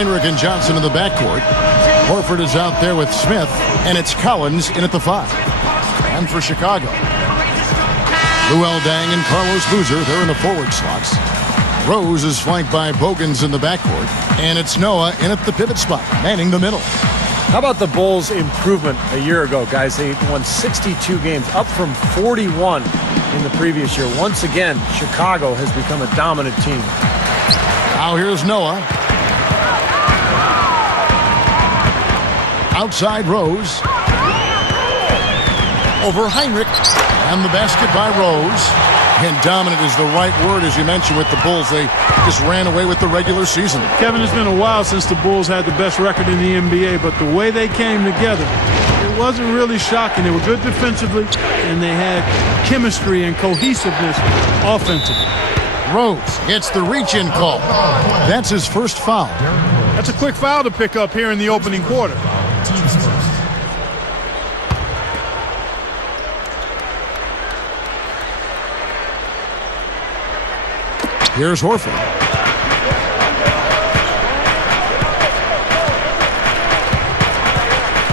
Heinrich and Johnson in the backcourt. Horford is out there with Smith, and it's Collins in at the 5. And for Chicago, Luol Deng and Carlos Boozer, they're in the forward slots. Rose is flanked by Bogans in the backcourt, and it's Noah in at the pivot spot, manning the middle. How about the Bulls' improvement a year ago, guys? They won 62 games, up from 41 in the previous year. Once again, Chicago has become a dominant team. Now here's Noah. Outside Rose. Over Heinrich. And the basket by Rose. And dominant is the right word, as you mentioned, with the Bulls. They just ran away with the regular season. Kevin, it's been a while since the Bulls had the best record in the NBA, but the way they came together, it wasn't really shocking. They were good defensively, and they had chemistry and cohesiveness offensively. Rose gets the reach-in call. That's his first foul. That's a quick foul to pick up here in the opening quarter. Here's Horford.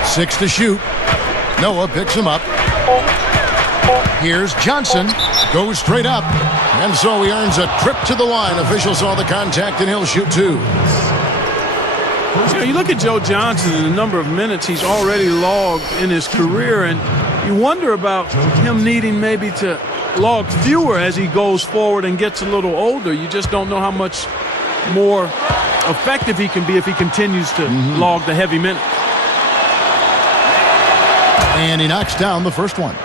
Six to shoot. Noah picks him up. Here's Johnson. Goes straight up. And so he earns a trip to the line. Officials saw the contact, and he'll shoot 2. You look at Joe Johnson and the number of minutes he's already logged in his career, and you wonder about him needing maybe to log fewer as he goes forward and gets a little older. You just don't know how much more effective he can be if he continues to log the heavy minutes. And he knocks down the first one.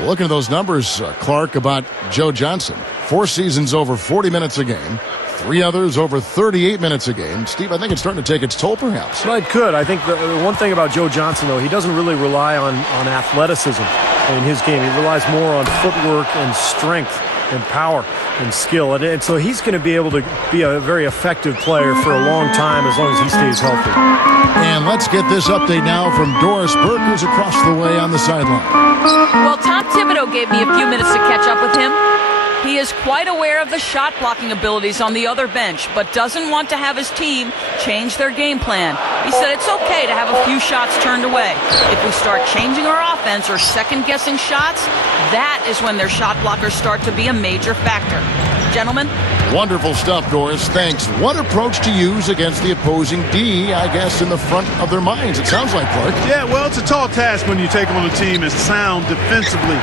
Looking at those numbers, Clark, about Joe Johnson. 4 seasons over 40 minutes a game. 3 others over 38 minutes a game. Steve, I think it's starting to take its toll, perhaps. Well, it could. I think the one thing about Joe Johnson, though, he doesn't really rely on athleticism in his game. He relies more on footwork and strength and power and skill. And so he's going to be able to be a very effective player for a long time as long as he stays healthy. And let's get this update now from Doris Burke, who's across the way on the sideline. Well, Tom Thibodeau gave me a few minutes to catch up with him. He is quite aware of the shot-blocking abilities on the other bench, but doesn't want to have his team change their game plan. He said it's okay to have a few shots turned away. If we start changing our offense or second-guessing shots, that is when their shot blockers start to be a major factor. Gentlemen? Wonderful stuff, Doris. Thanks. What approach to use against the opposing D, I guess, in the front of their minds, it sounds like, Clark. Yeah, well, it's a tall task when you take on a team as sound defensively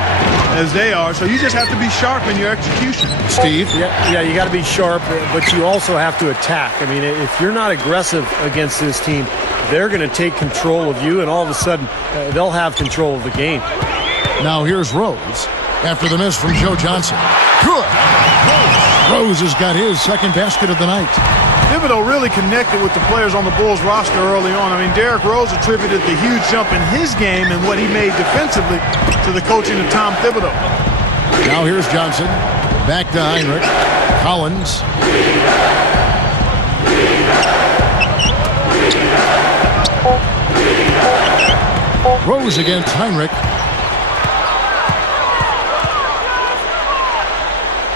as they are, so you just have to be sharp in your execution. Steve? Yeah, you got to be sharp, but you also have to attack. I mean, if you're not aggressive against this team, they're going to take control of you, and all of a sudden, they'll have control of the game. Now here's Rose after the miss from Joe Johnson. Good. Rose has got his second basket of the night. Thibodeau really connected with the players on the Bulls roster early on. I mean, Derrick Rose attributed the huge jump in his game and what he made defensively to the coaching of Tom Thibodeau. Now here's Johnson. Back to Heinrich. Collins. Rose against Heinrich.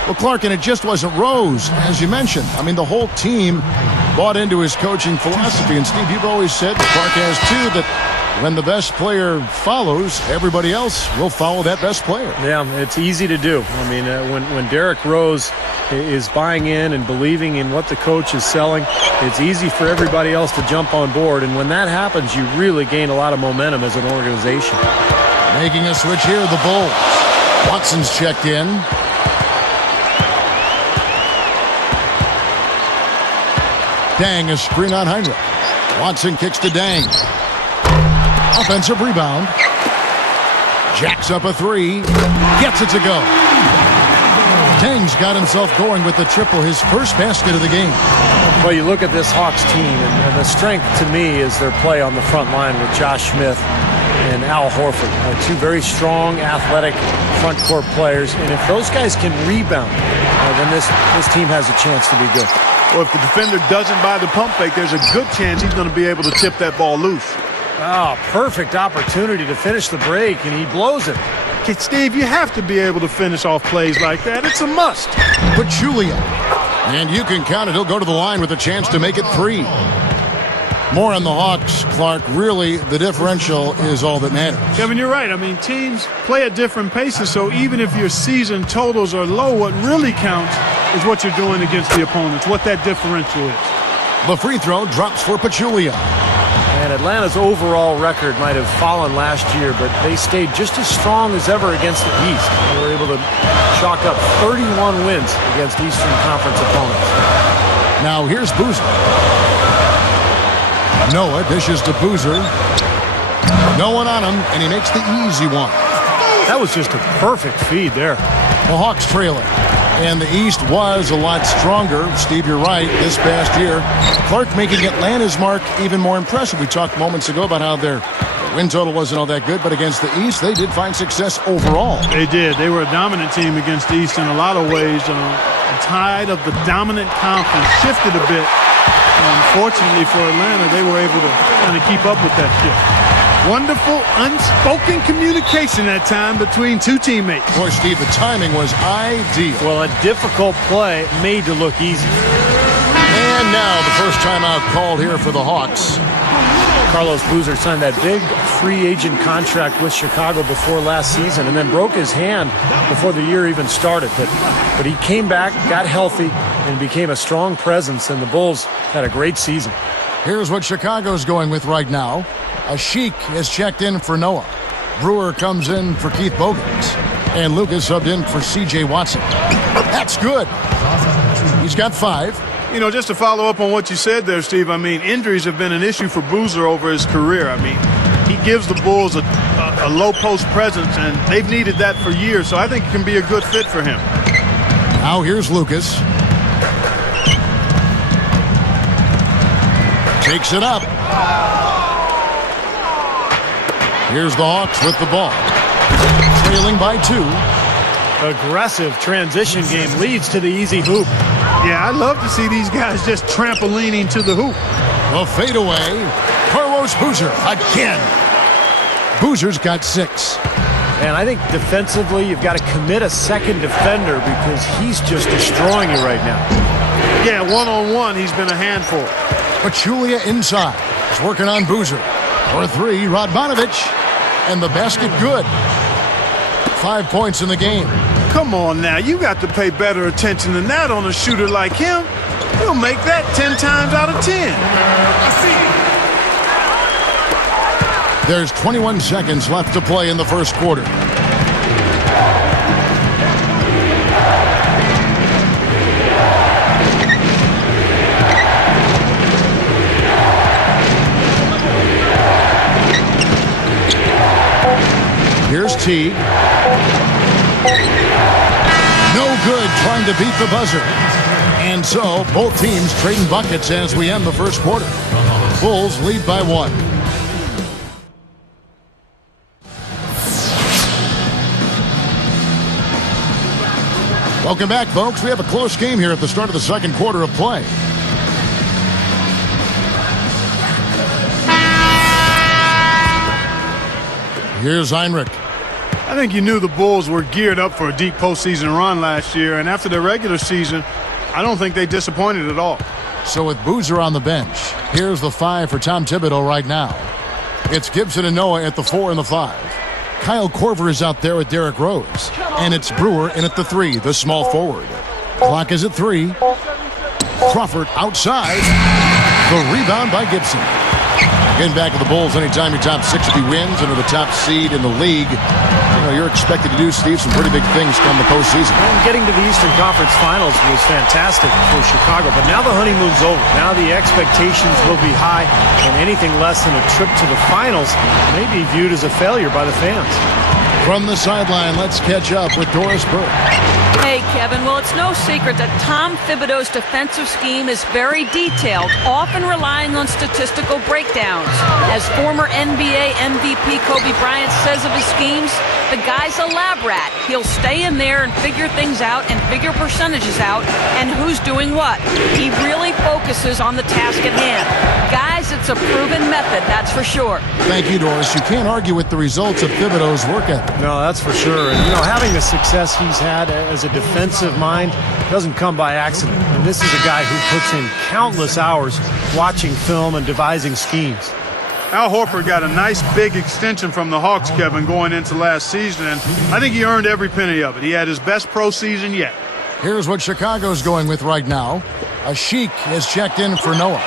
Well, Clark, and it just wasn't Rose, as you mentioned. I mean, the whole team bought into his coaching philosophy. And, Steve, you've always said, Clark has too, that when the best player follows, everybody else will follow that best player. Yeah, it's easy to do. I mean, when Derrick Rose is buying in and believing in what the coach is selling, it's easy for everybody else to jump on board. And when that happens, you really gain a lot of momentum as an organization. Making a switch here, the Bulls. Watson's checked in. Deng, a screen on Heinrich. Watson kicks to Deng. Offensive rebound. Jacks up a 3. Gets it to go. Deng's got himself going with the triple, his first basket of the game. Well, you look at this Hawks team, and the strength to me is their play on the front line with Josh Smith and Al Horford. Two very strong, athletic front court players. And if those guys can rebound, then this team has a chance to be good. Well, if the defender doesn't buy the pump fake, there's a good chance he's going to be able to tip that ball loose. Oh, perfect opportunity to finish the break, and he blows it. Okay, Steve, you have to be able to finish off plays like that. It's a must. Pachulia. And you can count it. He'll go to the line with a chance to make it 3. More on the Hawks, Clark. Really, the differential is all that matters. Kevin, you're right. I mean, teams play at different paces, so even if your season totals are low, what really counts is what you're doing against the opponents, what that differential is. The free throw drops for Pachulia. And Atlanta's overall record might have fallen last year, but they stayed just as strong as ever against the East. They were able to chalk up 31 wins against Eastern Conference opponents. Now here's Boozer. Noah dishes to Boozer. No one on him, and he makes the easy one. That was just a perfect feed there. The Hawks trailing. And the East was a lot stronger. Steve, you're right, this past year. Clark making Atlanta's mark even more impressive. We talked moments ago about how their win total wasn't all that good, but against the East, they did find success overall. They did. They were a dominant team against the East in a lot of ways. The tide of the dominant conference shifted a bit. Unfortunately for Atlanta, they were able to kind of keep up with that shift. Wonderful unspoken communication that time between two teammates. Boy, Steve, the timing was ideal. Well, a difficult play made to look easy. And now the first timeout called here for the Hawks. Carlos Boozer signed that big free agent contract with Chicago before last season and then broke his hand before the year even started. But he came back, got healthy, and became a strong presence, and the Bulls had a great season. Here's what Chicago's going with right now. Asik is checked in for Noah. Brewer comes in for Keith Bogans. And Lucas subbed in for C.J. Watson. That's good. He's got 5. You know, just to follow up on what you said there, Steve, I mean, injuries have been an issue for Boozer over his career. I mean, he gives the Bulls a low post presence, and they've needed that for years, so I think it can be a good fit for him. Now here's Lucas. Takes it up. Here's the Hawks with the ball. Trailing by 2. Aggressive transition game leads to the easy hoop. Yeah, I love to see these guys just trampolining to the hoop. The fadeaway. Carlos Boozer again. Boozer's got 6. And I think defensively, you've got to commit a second defender because he's just destroying you right now. Yeah, one-on-one, he's been a handful. Pachulia inside. He's working on Boozer. For 3, Radmanovich. And the basket good. 5 points in the game. Come on now, you got to pay better attention than that on a shooter like him. He'll make that 10 times out of 10. There's 21 seconds left to play in the first quarter. Here's Teague. No good trying to beat the buzzer. And so, both teams trading buckets as we end the first quarter. Bulls lead by 1. Welcome back, folks. We have a close game here at the start of the second quarter of play. Here's Heinrich. I think you knew the Bulls were geared up for a deep postseason run last year, and after their regular season, I don't think they disappointed at all. So with Boozer on the bench, here's the 5 for Tom Thibodeau right now. It's Gibson and Noah at the 4 and the 5. Kyle Korver is out there with Derrick Rose. And it's Brewer in at the 3, the small forward. Clock is at 3. Crawford outside. The rebound by Gibson. Getting back to the Bulls, anytime your top 60 wins and are the top seed in the league, you know, you're expected to do, Steve, some pretty big things come the postseason. And getting to the Eastern Conference Finals was fantastic for Chicago, but now the honeymoon's over. Now the expectations will be high, and anything less than a trip to the finals may be viewed as a failure by the fans. From the sideline, let's catch up with Doris Burke. Hey, Kevin. Well, it's no secret that Tom Thibodeau's defensive scheme is very detailed, often relying on statistical breakdowns. As former NBA MVP Kobe Bryant says of his schemes, the guy's a lab rat. He'll stay in there and figure things out and figure percentages out and who's doing what. He really focuses on the task at hand. Guys, it's a proven method, that's for sure. Thank you, Doris. You can't argue with the results of Thibodeau's work ethic. No, that's for sure. And, having the success he's had as a defensive mind doesn't come by accident. And this is a guy who puts in countless hours watching film and devising schemes. Al Horford got a nice big extension from the Hawks, Kevin, going into last season, and I think he earned every penny of it. He had his best pro season yet. Here's what Chicago's going with right now. Ashik is checked in for Noah,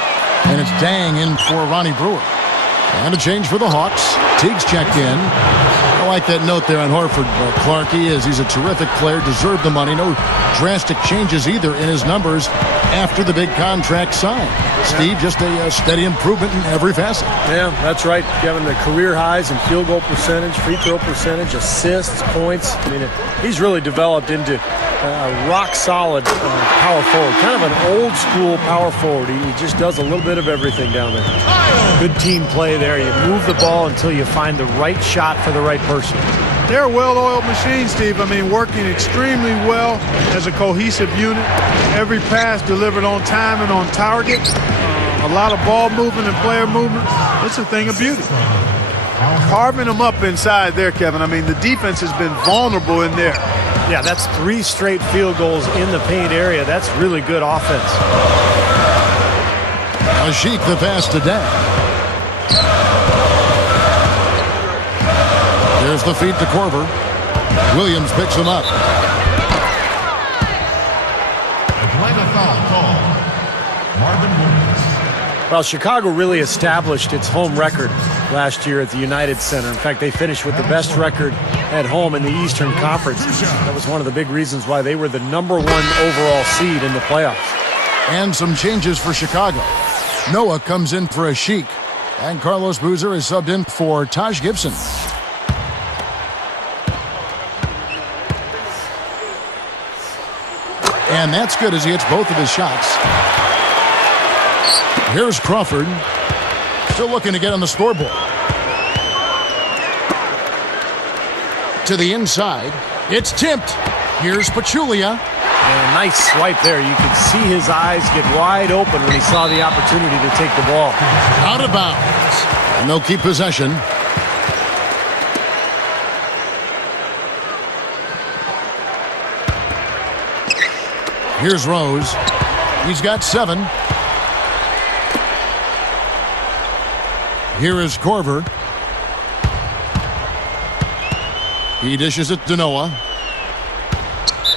and it's Dang in for Ronnie Brewer. And a change for the Hawks. Teague's checked in. I like that note there on Horford. Clark, he's a terrific player, deserved the money. No drastic changes either in his numbers after the big contract signed. Steve, just a steady improvement in every facet. Yeah, that's right, Kevin. The career highs in field goal percentage, free throw percentage, assists, points. I mean, he's really developed into a rock-solid power forward, kind of an old-school power forward. He just does a little bit of everything down there. Good team play there. You move the ball until you find the right shot for the right person. They're a well-oiled machine, Steve. I mean, working extremely well as a cohesive unit. Every pass delivered on time and on target. A lot of ball movement and player movement. It's a thing of beauty. Carving them up inside there, Kevin. I mean, the defense has been vulnerable in there. Yeah, that's 3 straight field goals in the paint area. That's really good offense. Ashik the pass to Dang. There's the feed to Korver. Williams picks him up. Well, Chicago really established its home record last year at the United Center. In fact, they finished with the best record at home in the Eastern Conference. That was one of the big reasons why they were the #1 overall seed in the playoffs. And some changes for Chicago. Noah comes in for Ashik, and Carlos Boozer is subbed in for Taj Gibson. And that's good as he hits both of his shots. Here's Crawford, still looking to get on the scoreboard. To the inside, it's tipped. Here's Pachulia. And a nice swipe there. You could see his eyes get wide open when he saw the opportunity to take the ball. Out of bounds. And they'll keep possession. Here's Rose. He's got 7. Here is Korver. He dishes it to Noah.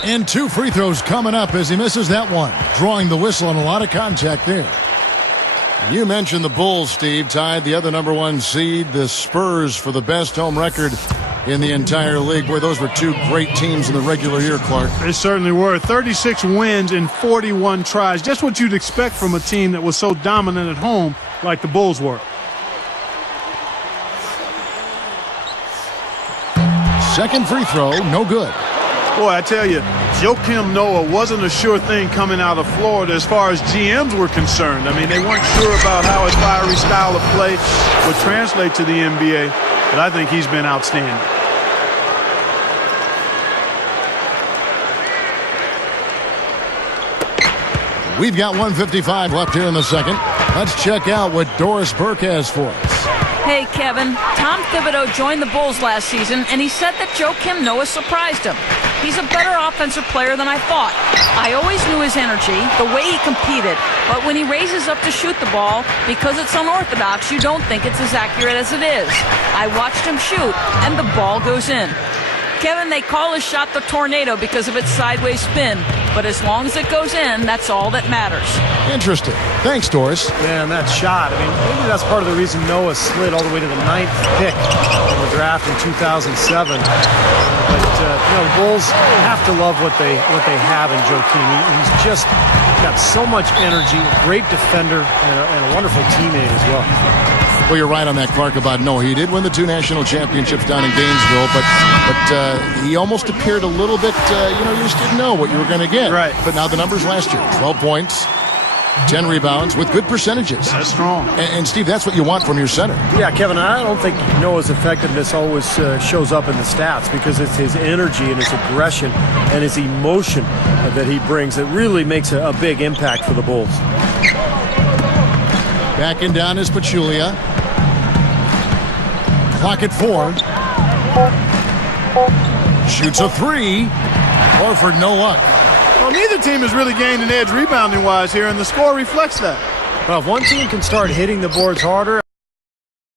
And 2 free throws coming up as he misses that one. Drawing the whistle and a lot of contact there. You mentioned the Bulls, Steve, tied the other #1 seed, the Spurs, for the best home record in the entire league. Boy, those were 2 great teams in the regular year, Clark. They certainly were. 36 wins in 41 tries. Just what you'd expect from a team that was so dominant at home like the Bulls were. Second free throw, no good. Boy, I tell you, Joakim Noah wasn't a sure thing coming out of Florida as far as GMs were concerned. I mean, they weren't sure about how his fiery style of play would translate to the NBA, but I think he's been outstanding. We've got 1:55 left here in the second. Let's check out what Doris Burke has for us. Hey, Kevin, Tom Thibodeau joined the Bulls last season, and he said that Joakim Noah surprised him. He's a better offensive player than I thought. I always knew his energy, the way he competed, but when he raises up to shoot the ball, because it's unorthodox, you don't think it's as accurate as it is. I watched him shoot, and the ball goes in. Kevin, they call his shot the tornado because of its sideways spin, but as long as it goes in, that's all that matters. Interesting. Thanks, Doris. Man, that shot, I mean, maybe that's part of the reason Noah slid all the way to the 9th pick in the draft in 2007. But, the Bulls have to love what they have in Joakim. He's just got so much energy, a great defender, and a wonderful teammate as well. Well, you're right on that, Clark, about Noah. He did win the 2 national championships down in Gainesville, but he almost appeared a little bit, you just didn't know what you were going to get. Right. But now the numbers last year, 12 points, 10 rebounds with good percentages. That's strong. And Steve, that's what you want from your center. Yeah, Kevin, I don't think Noah's effectiveness always shows up in the stats because it's his energy and his aggression and his emotion that he brings that really makes a big impact for the Bulls. Backing down is Pachulia. Clock at 4. Shoots a 3. Horford, no luck. Well, neither team has really gained an edge rebounding-wise here, and the score reflects that. Well, if one team can start hitting the boards harder,